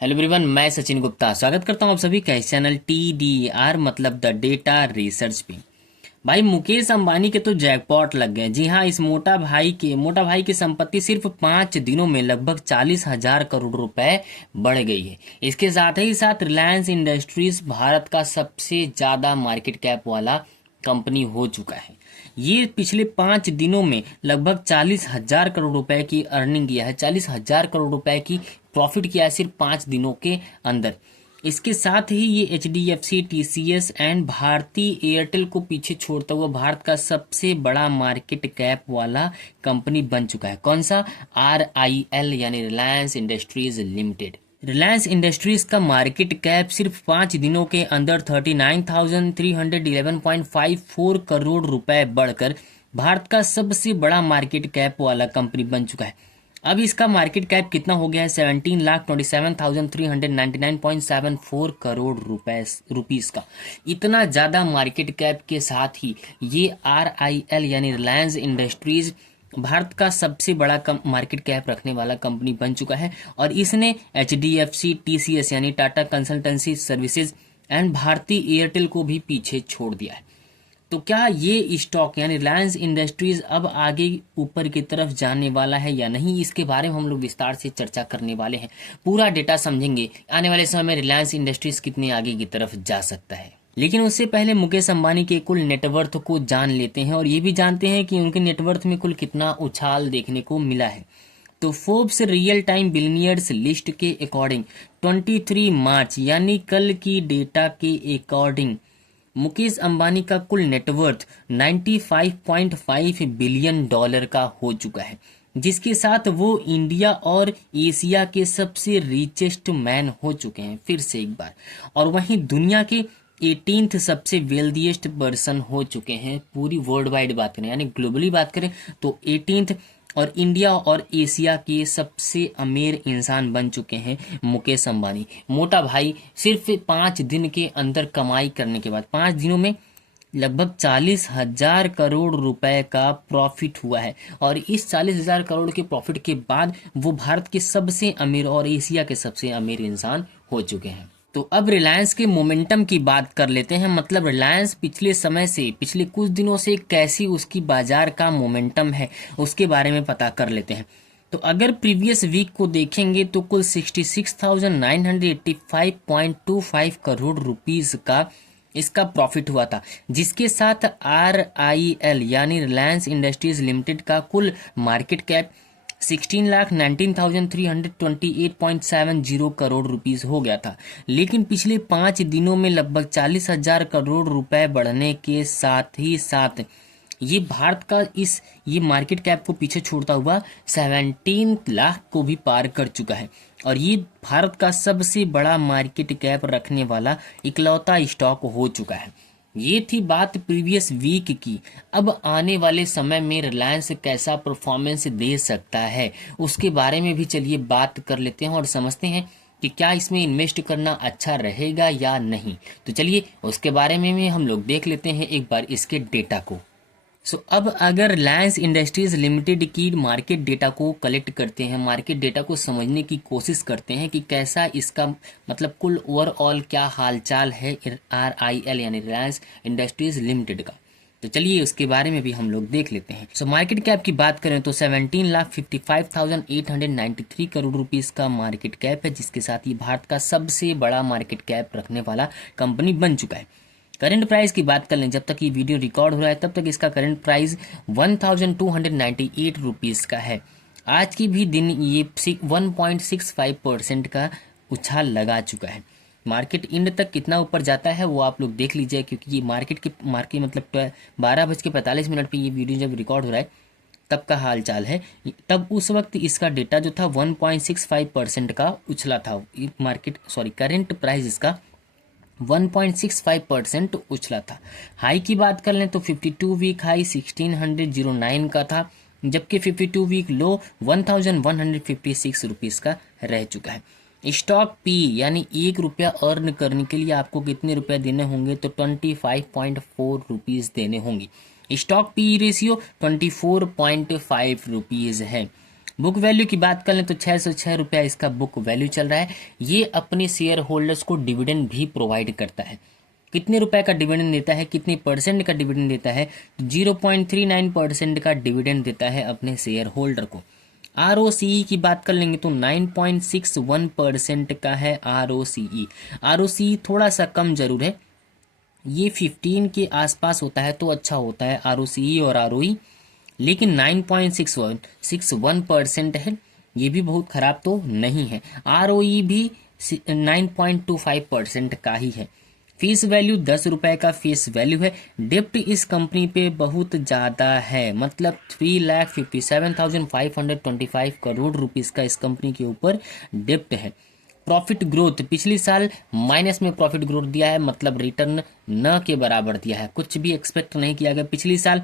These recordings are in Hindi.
हेलो एवरीवन, मैं सचिन गुप्ता स्वागत करता हूं आप सभी का इस चैनल TDR मतलब द डेटा रिसर्च पे। भाई मुकेश अंबानी के तो जैकपॉट लग गए। जी हाँ, इस मोटा भाई की संपत्ति सिर्फ 5 दिनों में लगभग 40,000 करोड़ रुपए बढ़ गई है। इसके साथ ही साथ रिलायंस इंडस्ट्रीज भारत का सबसे ज्यादा मार्केट कैप वाला कंपनी हो चुका है। ये पिछले 5 दिनों में लगभग 40,000 करोड़ रुपए की अर्निंग किया है, 40,000 करोड़ रुपए की प्रॉफिट किया है सिर्फ 5 दिनों के अंदर। इसके साथ ही ये HDFC, TCS and Bharti Airtel को पीछे छोड़ता हुआ भारत का सबसे बड़ा मार्केट कैप वाला कंपनी बन चुका है। कौन सा? RIL यानी Reliance industries limited. Reliance industries का मार्केट कैप सिर्फ 5 दिनों के अंदर 39,311.54 करोड़ रुपए बढ़कर भारत का सबसे बड़ा मार्केट कैप वाला कंपनी बन चुका है। अब इसका मार्केट कैप कितना हो गया है? 17,27,399.74 करोड़ रुपीस का। इतना ज्यादा मार्केट कैप के साथ ही ये RIL यानी रिलायंस इंडस्ट्रीज भारत का सबसे बड़ा मार्केट कैप रखने वाला कंपनी बन चुका है। और इसने HDFC, TCS यानी Tata consultancy services and Bharti Airtel को भी पीछे छोड़ दिया है। तो क्या ये स्टॉक यानी रिलायंस इंडस्ट्रीज अब आगे ऊपर की तरफ जाने वाला है या नहीं, इसके बारे में हम लोग विस्तार से चर्चा करने वाले हैं। पूरा डेटा समझेंगे, आने वाले समय में रिलायंस इंडस्ट्रीज कितने आगे की तरफ जा सकता है। लेकिन उससे पहले मुकेश अंबानी के कुल नेटवर्थ को जान लेते हैं और ये भी जानते हैं कि उनके नेटवर्थ में कुल कितना उछाल देखने को मिला है। तो Forbes real time billionaires list के अकॉर्डिंग 23 मार्च यानी कल की डेटा के अकॉर्डिंग मुकेश अंबानी का कुल नेटवर्थ 95.5 बिलियन डॉलर का हो चुका है, जिसके साथ वो इंडिया और एशिया के सबसे रिचेस्ट मैन हो चुके हैं फिर से एक बार। और वहीं दुनिया के 18th सबसे वेल्दिएस्ट पर्सन हो चुके हैं। पूरी वर्ल्ड वाइड बात करें यानी ग्लोबली बात करें तो 18th, और इंडिया और एशिया के सबसे अमीर इंसान बन चुके हैं मुकेश अंबानी। मोटा भाई सिर्फ 5 दिन के अंदर कमाई करने के बाद 5 दिनों में लगभग 40,000 करोड़ रुपए का प्रॉफिट हुआ है। और इस 40,000 करोड़ के प्रॉफिट के बाद वो भारत के सबसे अमीर और एशिया के सबसे अमीर इंसान हो चुके हैं। तो अब रिलायंस के मोमेंटम की बात कर लेते हैं, मतलब रिलायंस पिछले कुछ दिनों से कैसी उसकी बाजार का मोमेंटम है उसके बारे में पता कर लेते हैं। तो अगर प्रीवियस वीक को देखेंगे तो कुल 66,985.25 करोड़ रुपीस का इसका प्रॉफिट हुआ था, जिसके साथ RIL यानी रिलायंस इंडस्ट्रीज लिमिटेड का कुल मार्केट कैप 16,19,328.70 करोड़ रुपीस हो गया था। लेकिन पिछले 5 दिनों में लगभग 40,000 करोड़ रुपए बढ़ने के साथ ही साथ ये भारत का ये मार्केट कैप को पीछे छोड़ता हुआ 17 लाख को भी पार कर चुका है। और ये भारत का सबसे बड़ा मार्केट कैप रखने वाला इकलौता स्टॉक हो चुका है। ये थी बात प्रीवियस वीक की। अब आने वाले समय में रिलायंस कैसा परफॉर्मेंस दे सकता है उसके बारे में भी चलिए बात कर लेते हैं और समझते हैं कि क्या इसमें इन्वेस्ट करना अच्छा रहेगा या नहीं। तो चलिए उसके बारे में भी हम लोग देख लेते हैं एक बार इसके डेटा को। अब अगर रिलायंस इंडस्ट्रीज लिमिटेड की मार्केट डेटा को कलेक्ट करते हैं, मार्केट डेटा को समझने की कोशिश करते हैं कि कैसा इसका मतलब कुल ओवरऑल क्या हालचाल है RIL यानी रिलायंस इंडस्ट्रीज लिमिटेड का, तो चलिए उसके बारे में भी हम लोग देख लेते हैं। मार्केट कैप की बात करें तो 17,55,893 करोड़ रुपीस का मार्केट कैप है, जिसके साथ ही भारत का सबसे बड़ा मार्केट कैप रखने वाला कंपनी बन चुका है। करंट प्राइस की बात कर लें, जब तक ये वीडियो रिकॉर्ड हो रहा है तब तक इसका करंट प्राइस 1,298 रुपीस का है। आज की भी दिन ये 1.65% का उछाल लगा चुका है। मार्केट इंड तक कितना ऊपर जाता है वो आप लोग देख लीजिए, क्योंकि ये मार्केट मतलब 12:45 पे ये वीडियो जब रिकॉर्ड हो रहा है तब का हाल चाल है। तब उस वक्त इसका डेटा जो था 1.65% का उछला था। करंट प्राइस इसका 1.65% उछला था। हाई की बात कर लें तो 52 वीक हाई 1609 का था, जबकि 52 वीक लो 1156 रुपीस का रह चुका है। स्टॉक पी यानी ₹1 अर्न करने के लिए आपको कितने रुपए देने होंगे, तो 25.4 रुपीस देने होंगे। स्टॉक पी रेशियो 24.5 रुपीस है। बुक वैल्यू की बात कर लें तो 606 रुपया इसका बुक वैल्यू चल रहा है। ये अपने शेयर होल्डर्स को डिविडेंड भी प्रोवाइड करता है। कितने रुपए का डिविडेंड देता है, कितनी परसेंट का डिविडेंड देता है, तो 0.39% का डिविडेंड देता है अपने शेयर होल्डर को। आरओसीई की बात कर लेंगे तो 9.61% का है आरओसीई। आरओसीई थोड़ा सा कम जरूर है, ये 15 के आसपास होता है तो अच्छा होता है आरओसीई और आरओई, लेकिन 9.61% है, ये भी बहुत खराब तो नहीं है। आरओई भी 9.25% का ही है। फीस वैल्यू 10 रुपए का फीस वैल्यू है। डेप्ट इस कंपनी पे बहुत ज़्यादा है, मतलब 3,57,525 करोड़ रुपीस का इस कंपनी के ऊपर डेप्ट है। प्रॉफिट ग्रोथ पिछले साल माइनस में प्रॉफिट ग्रोथ दिया है, मतलब रिटर्न न के बराबर दिया है, कुछ भी एक्सपेक्ट नहीं किया गया। पिछले साल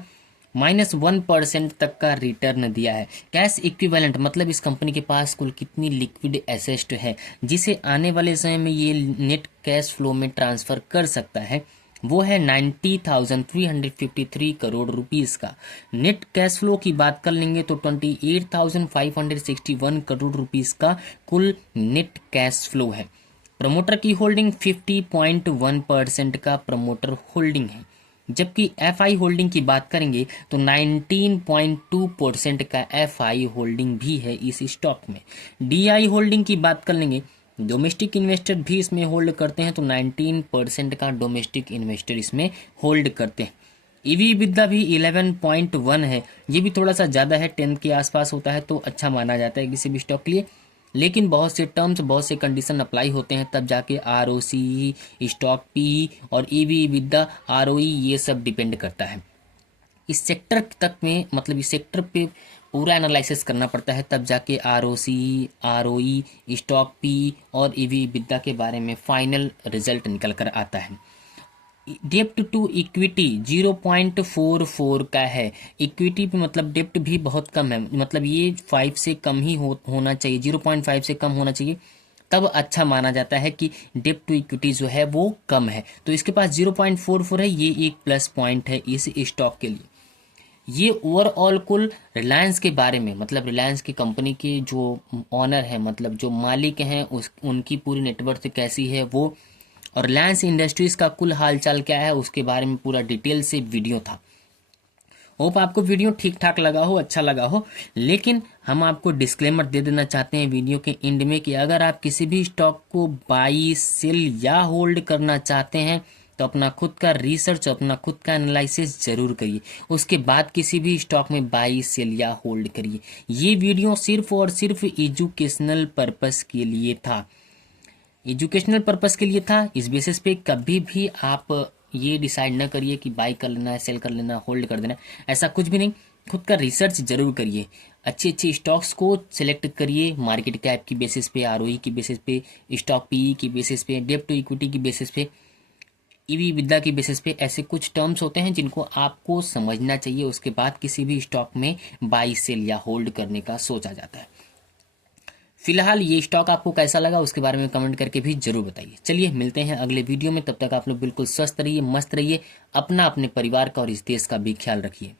-1% तक का रिटर्न दिया है। कैश इक्विवेलेंट मतलब इस कंपनी के पास कुल कितनी लिक्विड एसेट है जिसे आने वाले समय में ये नेट कैश फ्लो में ट्रांसफर कर सकता है, वो है 90,353 करोड़ रुपीस का। नेट कैश फ्लो की बात कर लेंगे तो 28,561 करोड़ रुपीस का कुल नेट कैश फ्लो है। प्रमोटर की होल्डिंग 50.1% का प्रमोटर होल्डिंग है, जबकि एफआई होल्डिंग की बात करेंगे तो 19.2% का एफआई होल्डिंग भी है इस स्टॉक में। डीआई होल्डिंग की बात कर लेंगे, डोमेस्टिक इन्वेस्टर भी इसमें होल्ड करते हैं तो 19% का डोमेस्टिक इन्वेस्टर इसमें होल्ड करते हैं। ईवी बिद्दा भी 11.1 है, ये भी थोड़ा सा ज़्यादा है, 10 के आसपास होता है तो अच्छा माना जाता है किसी भी स्टॉक के लिए, लेकिन बहुत से टर्म्स बहुत से कंडीशन अप्लाई होते हैं तब जाके आरओसी, स्टॉक पी और ईवी बिद्दा, आरओई ये सब डिपेंड करता है। इस सेक्टर तक में मतलब इस सेक्टर पे पूरा एनालिसिस करना पड़ता है तब जाके आरओसी, आरओई, स्टॉक पी और ईवी बिद्दा के बारे में फाइनल रिजल्ट निकल कर आता है। डेप्ट टू इक्विटी 0.44 का है। इक्विटी पे मतलब डेप्ट भी बहुत कम है, मतलब ये 5 से कम ही होना चाहिए, 0.5 से कम होना चाहिए, तब अच्छा माना जाता है कि डेप्ट टू इक्विटी जो है वो कम है। तो इसके पास 0.44 है, ये एक प्लस पॉइंट है इस स्टॉक के लिए। ये ओवरऑल कुल रिलायंस के बारे में, मतलब रिलायंस की कंपनी के जो ऑनर है, मतलब जो मालिक हैं, उनकी पूरी नेटवर्थ कैसी है वो, और रिलायंस इंडस्ट्रीज का कुल हालचाल क्या है उसके बारे में पूरा डिटेल से वीडियो था। होप आपको वीडियो ठीक ठाक लगा हो, अच्छा लगा हो, लेकिन हम आपको डिस्क्लेमर दे देना चाहते हैं वीडियो के एंड में कि अगर आप किसी भी स्टॉक को बाई, सेल या होल्ड करना चाहते हैं तो अपना खुद का रिसर्च, अपना खुद का एनालिसिस जरूर करिए, उसके बाद किसी भी स्टॉक में बाई, सेल या होल्ड करिए। ये वीडियो सिर्फ और सिर्फ एजुकेशनल पर्पस के लिए था, एजुकेशनल पर्पस के लिए था। इस बेसिस पे कभी भी आप ये डिसाइड न करिए कि बाई कर लेना है, सेल कर लेना, होल्ड कर देना, ऐसा कुछ भी नहीं। खुद का रिसर्च जरूर करिए, अच्छे अच्छे स्टॉक्स को सिलेक्ट करिए, मार्केट कैप की बेसिस पे, आरओई की बेसिस पे, स्टॉक पीई की बेसिस पे, डेप्ट टू इक्विटी की बेसिस पे, ईवी विद्या की बेसिस पे। ऐसे कुछ टर्म्स होते हैं जिनको आपको समझना चाहिए, उसके बाद किसी भी स्टॉक में बाई, सेल या होल्ड करने का सोचा जाता है। फिलहाल ये स्टॉक आपको कैसा लगा उसके बारे में कमेंट करके भी जरूर बताइए। चलिए मिलते हैं अगले वीडियो में, तब तक आप लोग बिल्कुल स्वस्थ रहिए, मस्त रहिए, अपना, अपने परिवार का और इस देश का भी ख्याल रखिए।